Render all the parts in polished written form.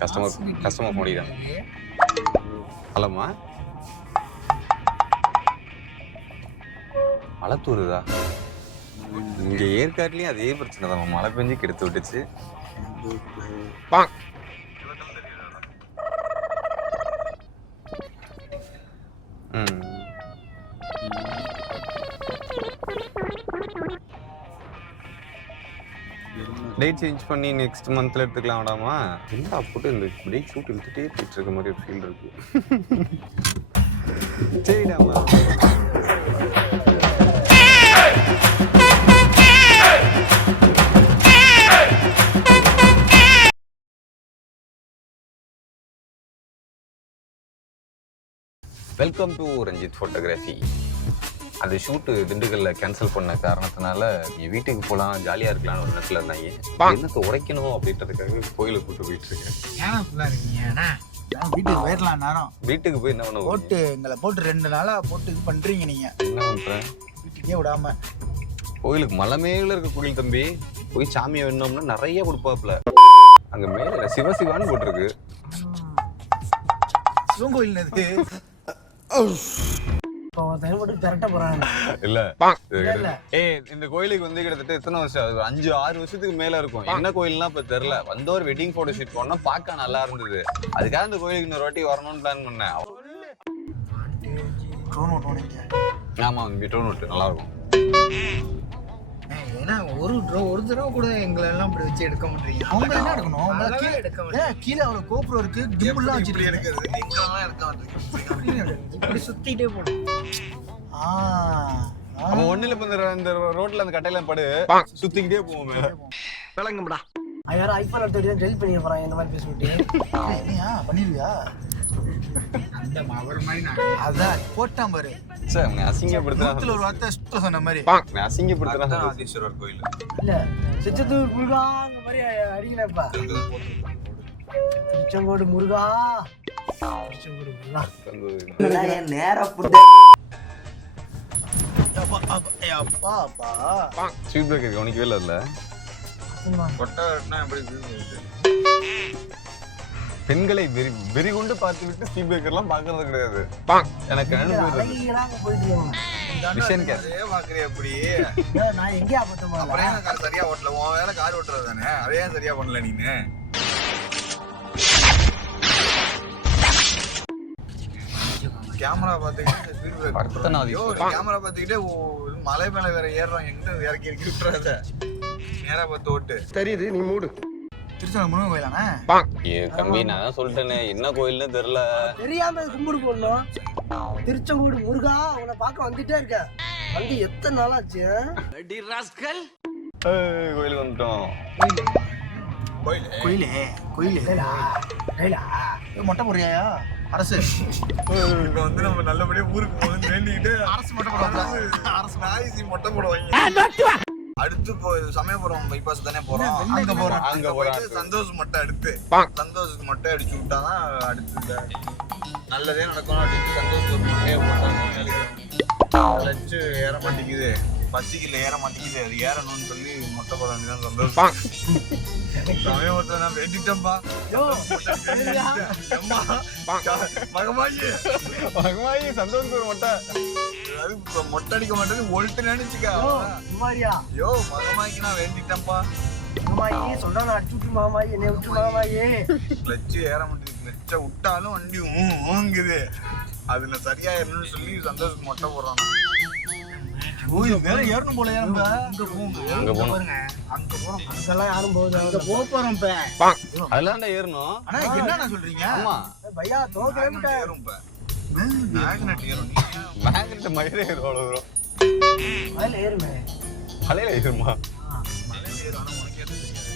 Customer முடிதான். ஹலோம்மா, மழை தூருதா? இங்க ஏற்காட்லயும் அதே பிரச்சனை தான், மழை பெஞ்சு கெடுத்து விட்டுச்சு. டேட் சேஞ்ச் பண்ணி நெக்ஸ்ட் மந்த்ல எடுத்துக்கலாம் விடாமா? என்ன போட்டு இந்த டேட் ஷூட் இழுத்துட்டே போயிட்டு இருக்க மாதிரி ஒரு ஃபீல் இருக்கு. சரிடாமா. Welcome to Ranjith photography. அந்த ஷூட்டு திண்டுக்கல்ல கேன்சல் பண்ண காரணத்தினால என் வீட்டுக்கு போகலாம், ஜாலியாக இருக்கலாம்னு ஒரு இடத்துல இருந்தாங்க. என்னத்தை உரைக்கணும் அப்படின்றதுக்காக கோயிலுக்கு கூட்டு போயிட்டு இருக்கேன். வீட்டுக்கு போயிடலாம் நேரம். வீட்டுக்கு போய் என்ன பண்ண போட்டு எங்களை போட்டு 2 நாளா போட்டு இது பண்றீங்க. நீங்க என்ன பண்ற? வீட்டுக்கே விடாம கோயிலுக்கு மலை மேல இருக்க கோயில் தம்பி, போய் சாமியை வேணும்னா நிறைய கொடுப்பாப்புல. அங்க மேல சிவசிவான்னு போட்டிருக்கு. சிவன் கோயில் இல்ல இந்த கோயிலுக்கு வந்து கிட்டத்தட்ட எத்தனை வருஷம், 5-6 வருஷத்துக்கு மேல இருக்கும். என்ன கோயில்னா இப்ப தெரியல. வந்து ஒரு வெட்டிங் போட்டோ ஷூட் போனா பார்க்க நல்லா இருந்தது. அதுக்காக இந்த கோயிலுக்கு இன்னொரு வாட்டி வரணும்னு பிளான் பண்ணேன். ஆமா, டோன் விட்டு நல்லா இருக்கும். ஏன்னா ஒரு தடவை கூட எங்களை எல்லாம் இப்படி வச்சு எடுக்க மாட்டீங்க. அவங்க என்ன எடுக்கணும்? கீழே அவ்வளவு கோபுரம் இருக்கு, கிம்பல்லாம் வச்சு எடுக்கிறது. நீங்க இப்படி சுத்திட்டே போடும். அவன் ஒண்ணுல இந்த ரோட்ல அந்த கட்டையில படு சுத்திக்கிட்டே போவோமே. விளங்கும்டா. யாரும் ஐபோன் எடுத்து டெலிட் பண்ணி போறாங்க இந்த மாதிரி பேசிட்டு. பண்ணிருவியா? அந்த அவர் மாதிரி அதான் போட்டான் பாரு. சார் நான் அசிங்கப்படுத்துறேன். ஒரு வார்த்தை சுத்த சொன்ன மாதிரி நான் அசிங்கப்படுத்துறேன். ஆதீஸ்வரர் கோயில் இல்ல சித்தூர் முருகா அந்த மாதிரி அடிக்கலப்பா. திருச்செங்கோடு முருகா, திருச்செங்கோடு முருகா நேரா ஸ்பீட் பிரேக்கர் கவனிக்கவே இல்ல. பெண்களை வெறிகுண்டு பார்த்து விட்டு ஸ்பீட் பிரேக்கர் எல்லாம் பாக்குறது கிடையாது. எனக்கு நான் எங்கேயா சரியா ஓட்டல, உன் வேலை கார் ஓட்டுறது தானே, அதே சரியா பண்ணல நீங்க. கேமரா பாத்துக்கிட்டே மலை மேல வேற ஏறுறோம். எங்க இறக்கி விட்டுறாத, நேரா பார்த்து ஓட்டு. தெரியுது, நீ மூடு. திருச்செங்கோடு முருகன் கோயிலானே கம்பி. நான் தான் சொல்லிட்டேனே என்ன கோயில்னு தெரியல. தெரியாம கும்பிடு போடணும். திருச்செங்கோடு முருகா உன்னை பார்க்க வந்துட்டே இருக்க. வந்து எத்தனை நாள் ஆச்சு? கோயில் வந்துட்டோம். மொட்டை போடுறியா? அரசு இப்ப வந்து நம்ம நல்லபடியா ஊருக்கு போகணும்னு வேண்டிக்கிட்டு அரசு மொட்டை போடுவாங்க. அரசு நாய்ச்சி மொட்டை போடுவாங்க. அடுத்து சமயபுரம் பைபாஸ் தானே போறோம். அங்க போறோம். சந்தோஷ் மொட்டை அடுத்து சந்தோஷுக்கு மொட்டை அடிச்சு விட்டாதான் அடுத்து நல்லதே நடக்கணும் அப்படின்னு சந்தோஷ் ஒரு மொட்டையை போட்டாங்க. லட்சு ஏற மாட்டேங்குது, பசிக்கல ஏற மாட்டேங்குது, அது ஏறணும்னு சொல்லி மொட்டை போட வேண்டியதான் சந்தோஷம். சமயபுரத்தை நான் வேண்டிட்டேன்பா. மகமாயி சந்தோஷ் ஒரு மொட்டை மொட்டை அடிக்க மாட்டேது ஒல்ட்டு நினைச்சுக்கா. யோ மகமாய்க்கு நான் வேண்டிட்டேன்ப்பா. சொல்றான் அடிச்சு விட்டு மாமாயி என்னை விட்டு மாமாயே. கிளச்சு ஏற மாட்டேங்குது, கிளச்ச விட்டாலும் வண்டி ஊங்குது. அதுல சரியா ஏறணும்னு சொல்லி சந்தோஷம் மொட்டை போடுறான். ஏறணும் போல அங்கெல்லாம் யாரும் போகுது. அங்க போறோம். அதெல்லாம் ஏறணும். ஆனா என்ன சொல்றீங்க? ஆமா பையா தோக்கல ஏறும். மேக்னெட் ஏறும். மேக்னெட் மயிலே ஏறும். அவ்வளவு தூரம் மலையில ஏறுமே. மலையில ஏறுமா? மலையில ஏறும். ஆனா உனக்கு ஏற தெரியாது.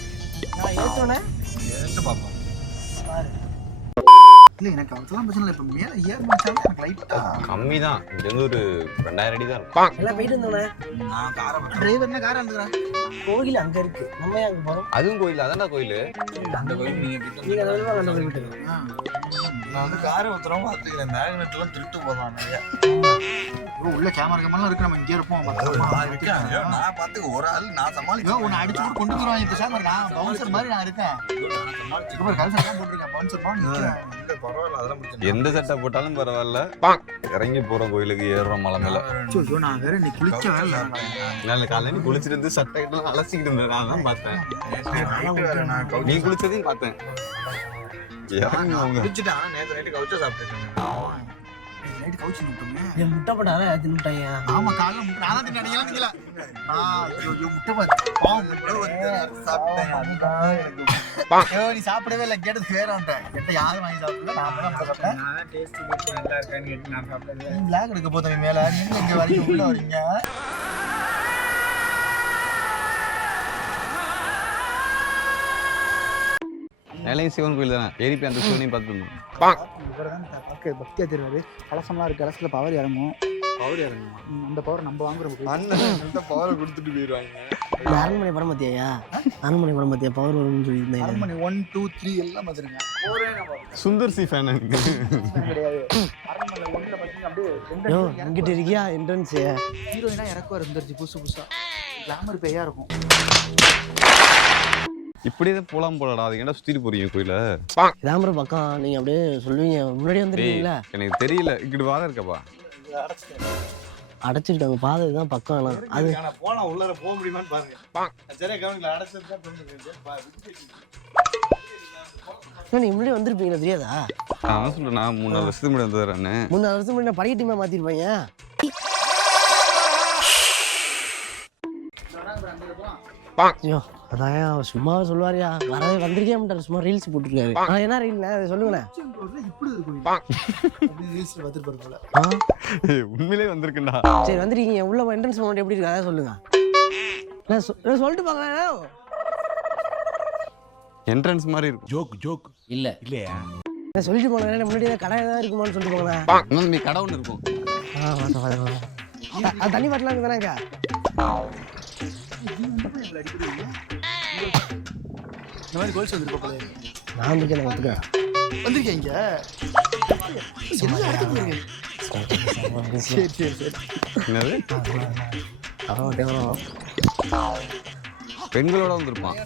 நான் ஏத்தோனே ஏத்து பாப்போம். பாரு. இல்ல எனக்கு அதெல்லாம் பிரச்சனை இல்ல. இப்ப மேல ஏறணும்னாலே எனக்கு லைட்டா கம்மி தான். இங்க இருந்து ஒரு 2000 அடி தான் இருக்கும். எல்லாம் போயிட்டு இருந்தோனே. நான் காரை டிரைவர் என்ன காரை அழுதுறேன். கோவில் அங்க இருக்கு, நம்ம ஏன் அங்க போறோம்? அதுவும் கோயில், அதான்டா கோயில். அந்த கோயில் நீங்க அந்த வழியா அந்த கோயில் விட்டு நான் வந்து காரை ஊத்துறோம் பாத்துக்கிறேன். மேக்னெட் எல்லாம் திருட்டு போதான் நிறைய. உள்ள கேமரா இருக்கு, நம்ம இங்கே இருப்போம். நான் பாத்து ஒரு ஆள் நான் சமாளிக்க உன்னை அடிச்சு கூட கொண்டு வருவாங்க. இப்ப சார் நான் பவுன்சர் மாதிரி நான் இருக்கேன். கல்சர் போட்டிருக்கேன், பவுன்சர் பரவாயில்ல, அதெல்லாம் பிரச்சனை எந்த சட்டை போட்டாலும் பரவாயில்ல, இறங்கி போறோம் கோயிலுக்கு, ஏறுறோம் மலை மேல. நான் வேற நீ குளிக்க வேலை நான் காலையில நீ குளிச்சிட்டு இருந்து சட்டை கிட்ட அலசிக்கிட்டு இருந்தேன், நான் தான் பார்த்தேன். இல்ல. நீ குளிச்சதையும் பார்த்தேன். இறங்கி அவங்க குளிச்சுட்டான். நேத்து நைட்டு கவுச்சா சாப்பிட்டுருக்கேன். நைட்டு கவுச்சு விட்டோமே. முட்டை போட்டாரா தின்னுட்டாங்க. ஆமா, காலைல முட்டை நான் தான் தின்னீங்களா நீங்களா? முட்டை சாப்பிட்டேன். அதுதான் எனக்கு நீ சாப்பிடவே இல்லை. கேட்டது வேற என்கிட்ட யாரும் வாங்கி சாப்பிடல. நான் தான் முட்டை சாப்பிட்டேன். நல்லா இருக்கான்னு கேட்டு நான் சாப்பிட்டேன். நீ பிளாக் எடுக்க போதவங்க மேல நீங்க இங்க வரைக்கும் உள்ள வரீங்க. மேலையும் சிவன் கோயில் தானே, ஏறி போய் அந்த சிவனையும் பார்த்து பக்தியா தெரியாது. கலசம்லாம் இருக்கு, கலசத்துல பவர் இறங்கும். அந்த பவர் நம்ம வாங்குறோம். அண்ணன் பவரை கொடுத்துட்டு போயிடுவாங்க. அரண்மனை படம் பார்த்தியா? அரண்மனை படம் பார்த்தியா? பவர் வரும்னு சொல்லியிருந்தேன். அரண்மனை 1, 2, 3 எல்லாம் பார்த்துருங்க. சுந்தர் சி ஃபேன் எனக்கு கிடையாது. அரண்மனை 1ல பார்த்தீங்கன்னா அப்படியே யோ இங்கிட்ட இருக்கியா என்ட்ரன்ஸ்? ஹீரோயினா இறக்குவா இருந்துருச்சு புதுசா. கிளாமர் பேயா இருக்கும். இப்படியே தான் போலாம் போலடா. அது என்ன சுத்திட்டு போறீங்க கோயில? இதாமர பக்கம் நீங்க அப்படியே சொல்லுவீங்க, முன்னாடியே வந்துருக்கீங்களா? எனக்கு தெரியல, இங்கிட்டு வாதம் இருக்கப்பா. அடைச்சிருக்காங்க, பாதை தான் பக்கம் எல்லாம். அது போனா உள்ளர போக முடியுமான்னு பாருங்க. சரியா கவனிக்கல, அடைச்சிருக்கா நீ முன்னாடி வந்திருப்பீங்களா? தெரியாதா? நான் சொல்றேன், நான் 3-4 வருஷத்துக்கு முன்னாடி வந்துடுறேன்னு. 3-4 வருஷம் முன்னாடி படிக்கட்டுமா மாத்திருப்பாங்க. ஐயோ அதான் சும்மா சொல்லுவாரியா, வரவே வந்திருக்கே மாட்டாரு, சும்மா ரீல்ஸ் போட்டுருக்காரு. என்ன ரீல் சொல்லுங்களேன். இப்படி இருக்கும். அப்படி ரீல்ஸ்ல வந்துருப்பாரு போல. உண்மையிலே வந்திருக்குண்டா. சரி வந்திருக்கீங்க, உள்ள என்ட்ரன்ஸ் முன்னாடி எப்படி இருக்கு அதான் சொல்லுங்க. சொல்லிட்டு பாங்க. என்ட்ரன்ஸ் மாதிரி இருக்கும். ஜோக் இல்ல இல்லையா? சொல்லிட்டு போங்க, முன்னாடி கடை ஏதாவது இருக்குமான்னு சொல்லிட்டு போங்க. இன்னும் நீ கடை ஒன்று இருக்கும். தண்ணி பாட்டலாம் இருக்குதானேங்க? இந்த மாதிரி கோல்ஸ் வந்துருப்பா. நான் வந்திருக்கேன், ஒத்துக்க வந்திருக்கீங்க. சரி சரி சரி. என்னது? பெண்களோட வந்திருப்பான்.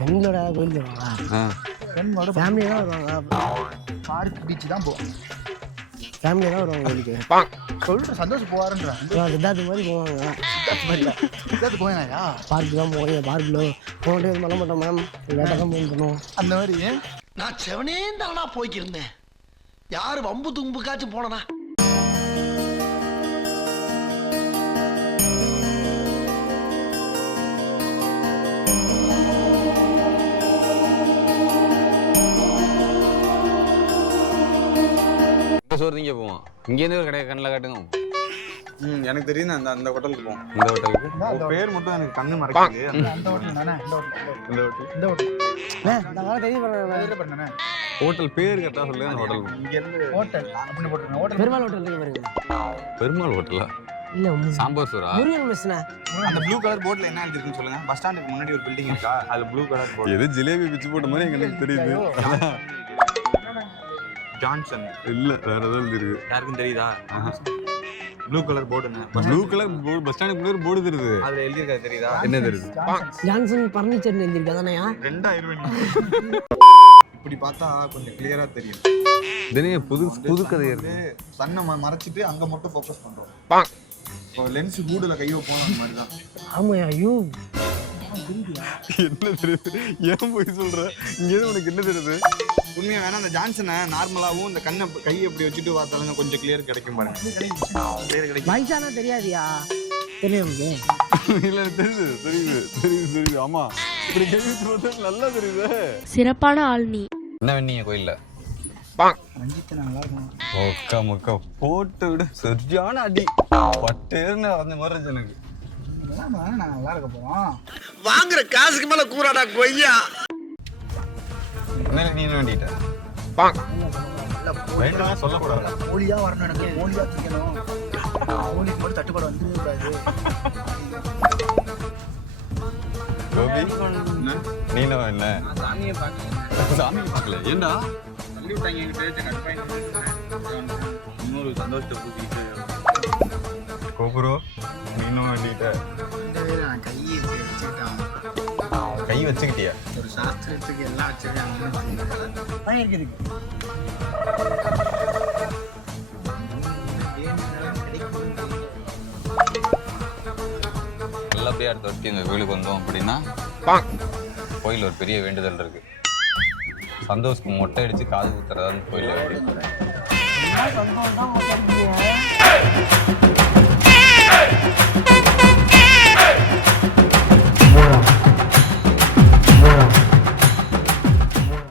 பெண்களோட கோயில் வருவாங்க, ஃபேமிலியாக தான் வருவாங்க. பார்க் பீச் தான் போவோம். ஃபேமிலியாக தான் வருவாங்க கோயிலுக்கு. சொல்ற சந்தோஷம் போவாருன்றான். சித்தார்த்து மாதிரி போவாங்க. சித்தார்த்து போவேனாயா? பார்க்கு தான் போவாங்க. பார்க்கில் போகவே பண்ண மாட்டோம் மேம், வேட்டை தான் போகணும். அந்த மாதிரி நான் செவனே தானா போய்க்கிருந்தேன். யாரு வம்பு தும்புக்காச்சும் போனனா? சோறு திங்க போவோம். இங்கேருந்து ஒரு கடையை கண்ணில் காட்டுங்க. எனக்கு தெரியும். அந்த அந்த ஹோட்டலுக்கு போவோம். இந்த ஹோட்டலுக்கு பேர் மட்டும் எனக்கு கண்ணு மறைக்குது. அந்த ஹோட்டல் தானே? இந்த ஹோட்டல் இந்த ஹோட்டல் இந்த வேலை தெரிய பண்ணேன். ஹோட்டல் பேர் கரெக்டாக சொல்லுங்க. அந்த ஹோட்டல் இங்க இருந்து ஹோட்டல் அப்படின்னு போட்டுருக்கேன். ஹோட்டல் பெருமாள் ஹோட்டல் இருக்கு பாருங்க. பெருமாள் ஹோட்டலா? இல்ல சாம்பார் சோறா? முருகன் மிஸ்னா. அந்த ப்ளூ கலர் போர்ட்ல என்ன எழுதிருக்குன்னு சொல்லுங்க. பஸ் ஸ்டாண்டுக்கு முன்னாடி ஒரு பில்டிங் இருக்கா, அது ப்ளூ கலர் போர்டு. எது ஜிலேபி பிச்சு போட்ட மாதிரி எங்களுக்கு தெரியுது. ஜான்சன் இல்ல, வேற ஏதாவது இருக்கு. யாருக்கும் தெரியுதா? ப்ளூ கலர் போர்டுங்க. ப்ளூ கலர் பஸ் ஸ்டாண்டுக்கு முன்னாடி போர்டு தெரியுது. அதுல எழுதிருக்கா தெரியுதா? என்ன தெரியுது? Johnson furniture எழுதிருக்கா தானேயா? 2000 இப்படி பார்த்தா கொஞ்சம் கிளியரா தெரியும். தினைய புது புது கதை இருக்கு. சன்னை மறைச்சிட்டு அங்க மட்டும் ஃபோக்கஸ் பண்றோம். இப்போ லென்ஸ் கூடுல கையோ போன அந்த மாதிரி தான். ஆமாயா. ஐயோ என்ன தெரியுது? ஏன் போய் சொல்ற? இங்கே உனக்கு என்ன தெரியுது? உண்மையா வேணா அந்த ஜான்சனை நார்மலாவும் இந்த கண்ணை கையை எப்படி வச்சுட்டு பார்த்தாலும் கொஞ்சம் கிளியர் கிடைக்கும் பாருங்க. கிளியர் கிடைக்கும். வயசானா தெரியாதியா? தெரியும். இல்ல தெரியுது தெரியுது தெரியுது தெரியுது. ஆமா, இப்படி கேள்வி பார்த்தா நல்லா தெரியுது. சிறப்பான ஆள் நீ. என்ன வெண்ணீங்க கோயில்ல? ரஞ்சித் நல்லா இருக்கும். ஒக்கா முக்கா போட்டு விட சரியான அடி. பட்டேர்னு அரைஞ்ச மாதிரி இருந்துச்சு எனக்கு. நான் நல்லா இருக்க போறோம். வாங்குற காசுக்கு மேல கூறாடா கொய்யா. என்ன நீ என்ன வேண்டிட்ட? வேண்டாம் சொல்லக்கூடாது. போலியா வரணும், எனக்கு போலியா திங்கணும். போலிக்கு மட்டும் தட்டுப்பாடு வந்துடக்கூடாது. கோபி நீனும் என்ன சாமியை பார்க்க சாமி பார்க்கல ஏண்டா தள்ளி விட்டாங்க என்கிட்ட இன்னொரு சந்தோஷத்தை பூத்திக்கிட்டு கோபுரோ நீனும் வேண்டிட்ட கையை வச்சுக்கிட்டான் கை வச்சுக்கிட்டியா ஒரு சாஸ்திரத்துக்கு எல்லாம் வச்சிருக்காங்க இருக்குதுக்கு நல்லபடியா அடுத்த வாட்டி இந்த கோயிலுக்கு வந்தோம் அப்படின்னா கோயில் ஒரு பெரிய வேண்டுதல் இருக்கு. சந்தோஷ்க்கு மொட்டை அடிச்சு காது குத்துறதான்னு கோயில வேண்டி சந்தோஷம் தான்